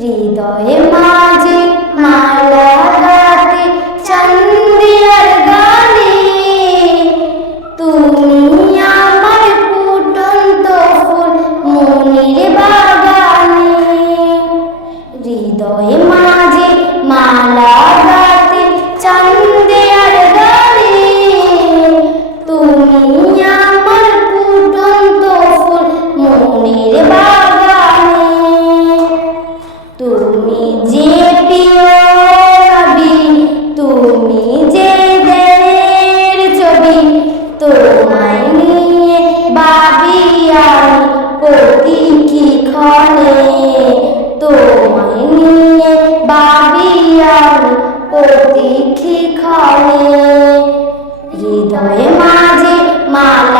হৃদয়ে মাঝে মালা গাতে চন্দিয়ার গানে, তুমি আমার ফুটন্ত ফুল মনির বাগানে। হৃদয়ে মাঝে মালা গাতে চন্দিয়ার তুমি আমার ফুটন্ত ফুল মনির বাগানে নিজেদের ছবি তোমায় নিয়ে বাবিয়ার আমি কি ক্ষণে তোমায় নিয়ে ভাবি আমি প্রতীকী ক্ষণে। হৃদয়ে মাঝে মালা